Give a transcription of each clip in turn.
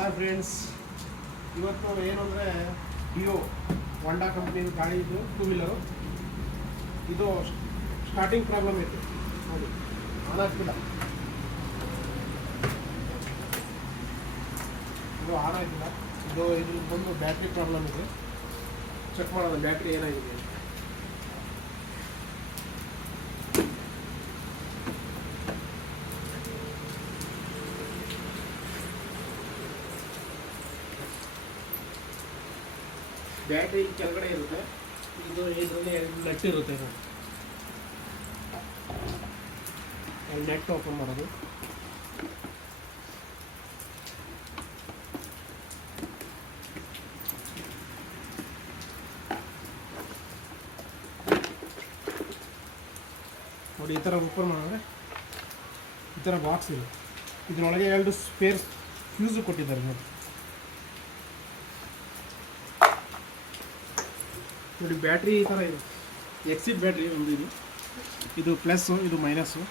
Hi friends, ಇವತ್ತು ಏನು ಅಂದರೆ ಡಿಯೋ ಹೋಂಡಾ ಕಂಪ್ನಿ ಗಾಡಿ ಇದು, ಟೂ ವೀಲರು. ಇದು ಸ್ಟಾರ್ಟಿಂಗ್ ಪ್ರಾಬ್ಲಮ್ ಇತ್ತು ನೋಡಿ, ಆನ್ ಆಗ್ತಿಲ್ಲ. ಇದು ಆನ್ ಆಗಿಲ್ಲ. ಇದ್ರದ್ದು ಬಂದು ಬ್ಯಾಟ್ರಿ ಪ್ರಾಬ್ಲಮ್ ಇದೆ. ಚೆಕ್ ಮಾಡೋಣ ಬ್ಯಾಟ್ರಿ ಏನಾಗಿದೆ. ಬ್ಯಾಟ್ರಿ ಕೆಳಗಡೆ ಇರುತ್ತೆ, ಇದರಲ್ಲಿ ನಟ್ ಇರುತ್ತೆ. ನೆಟ್ ಓಪನ್ ಮಾಡೋದು. ನೋಡಿ, ಈ ಥರ ಓಪನ್ ಮಾಡಿದ್ರೆ ಈ ಥರ ಬಾಕ್ಸ್ ಇದೆ. ಇದರೊಳಗೆ 2 ಸ್ಪೇರ್ ಫ್ಯೂಸು ಕೊಟ್ಟಿದ್ದಾರೆ ನೋಡಿ. ನೋಡಿ, ಬ್ಯಾಟ್ರಿ ಈ ಥರ ಇದೆ. ಎಕ್ಸಿಟ್ ಬ್ಯಾಟ್ರಿ ಒಂದು ಇದು ಪ್ಲಸ್ಸು, ಇದು ಮೈನಸ್ಸು.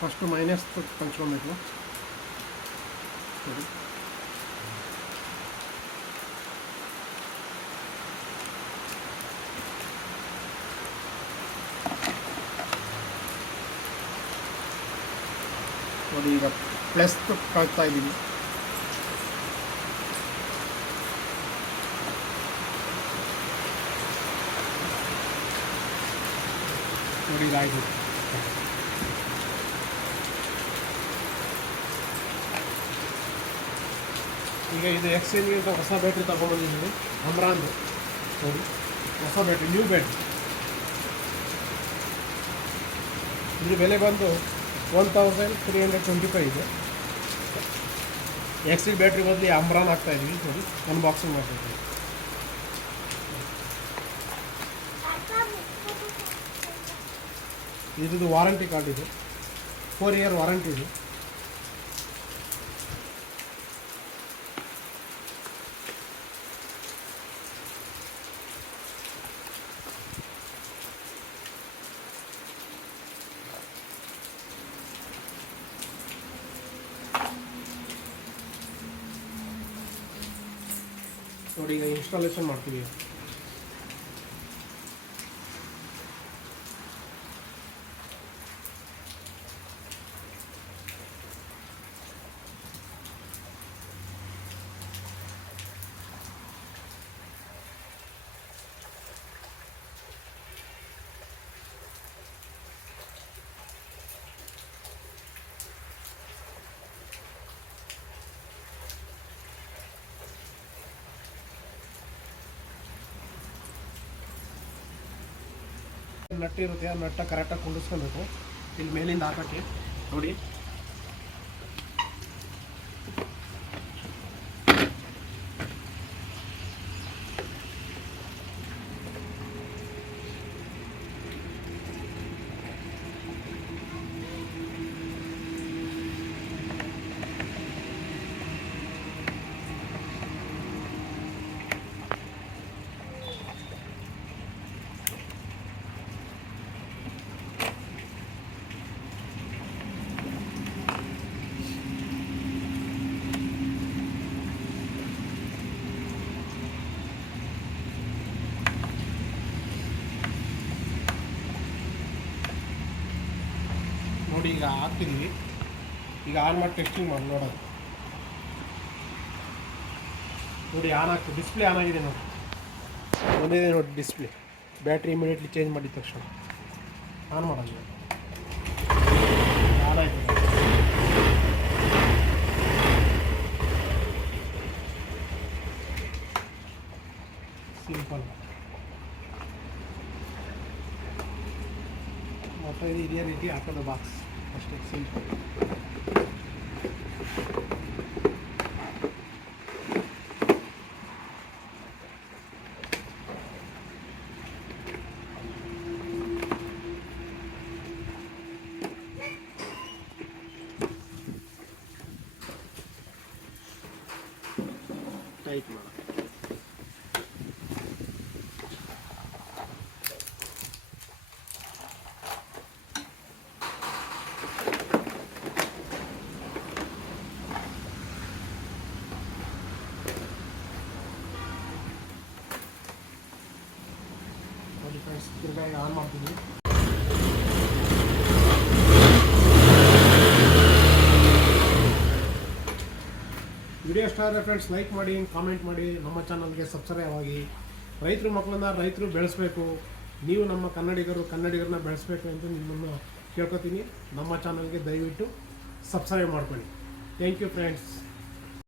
First minus ಹಂಚ್ಕೊಬೇಕು. ನೋಡಿ, ನೋಡಿ ಈಗ ಪ್ಲಸ್ ಕಳ್ತಾ ಇದ್ದೀವಿ. ನೋಡಿ, ಇದಾಗಿದೆ. ಈಗ ಇದು ಎಕ್ಸ್ಚೇಂಜ್ಗೆ ಅಂತ ಹೊಸ ಬ್ಯಾಟ್ರಿ ತೊಗೊಂಡಿದ್ದೀನಿ, ಅಮ್ರಾನ್ದು. ನೋಡಿ, ಹೊಸ ಬ್ಯಾಟ್ರಿ, ನ್ಯೂ ಬ್ಯಾಟ್ರಿ. ಇದ್ರ ಬೆಲೆ ಬಂದು 1325 ಇದೆ. ಎಕ್ಸಿಟ್ ಬ್ಯಾಟ್ರಿ ಬದಲು ಅಮ್ರಾನ್ ಹಾಕ್ತಾಯಿದ್ವಿ. ನೋಡಿ, ಅನ್ಬಾಕ್ಸಿಂಗ್ ಮಾಡ್ತಾಯಿದ್ವಿ. ಇದ್ರದ್ದು ವಾರಂಟಿ ಕಾರ್ಡ್ ಇದೆ, 4 ಇಯರ್ ವಾರಂಟಿ ಇದೆ. ನೋಡಿ, ಈಗ ಇನ್ಸ್ಟಾಲೇಷನ್ ಮಾಡ್ತೀವಿ. ನಟ್ ಇರುತ್ತೆ, ಆ ನಟ್ಟ ಕರೆಕ್ಟಾಗಿ ಕುಂಡಿಸ್ಕೊಬೇಕು. ಇಲ್ಲಿ ಮೇಲಿಂದ ಹಾಕೋಕ್ಕೆ ನೋಡಿ. ನೋಡಿ, ಈಗ ಹಾಕ್ತಿದ್ವಿ. ಈಗ ಆನ್ ಮಾಡಿ ಟೆಸ್ಟಿಂಗ್ ಮಾಡಿ ನೋಡೋದು. ನೋಡಿ, ಆನ್ ಆಗ್ತದೆ. ಡಿಸ್ಪ್ಲೇ ಆನ್ ಆಗಿದೆ ನೋಡಿ, ಒಂದಿದೆ ನೋಡಿ ಡಿಸ್ಪ್ಲೇ. ಬ್ಯಾಟ್ರಿ ಇಮಿಡಿಯೇಟ್ಲಿ ಚೇಂಜ್ ಮಾಡಿದ ತಕ್ಷಣ ಆನ್ ಮಾಡೋದು. ಆನ್ ಆಯ್ತು. ಸಿಂಪಲ್. ಮತ್ತು ಇದು ಇದೇ ರೀತಿ ಹಾಕೋದು ಬಾಕ್ಸ್ ಅಷ್ಟೇ, ಸಿಂಪಲ್. ಟೈಟ್ ಮಾಡೋದು. ಫ್ರೆಂಡ್ಸ್ ತಿರ್ಗಾ ಈಗ ಆನ್ ಮಾಡ್ತೀನಿ. ವಿಡಿಯೋ ಇಷ್ಟ ಆದರೆ ಫ್ರೆಂಡ್ಸ್ ಲೈಕ್ ಮಾಡಿ, ಕಾಮೆಂಟ್ ಮಾಡಿ, ನಮ್ಮ ಚಾನಲ್ಗೆ ಸಬ್ಸ್ಕ್ರೈಬ್ ಆಗಿ. ರೈತರ ಮಕ್ಕಳನ್ನ ರೈತರು ಬೆಳೆಸಬೇಕು, ನೀವು ನಮ್ಮ ಕನ್ನಡಿಗರನ್ನ ಬೆಳೆಸಬೇಕು ಅಂತ ನಿಮ್ಮನ್ನು ಕೇಳ್ಕೊತೀನಿ. ನಮ್ಮ ಚಾನಲ್ಗೆ ದಯವಿಟ್ಟು ಸಬ್ಸ್ಕ್ರೈಬ್ ಮಾಡ್ಕೊಳ್ಳಿ. Thank you friends.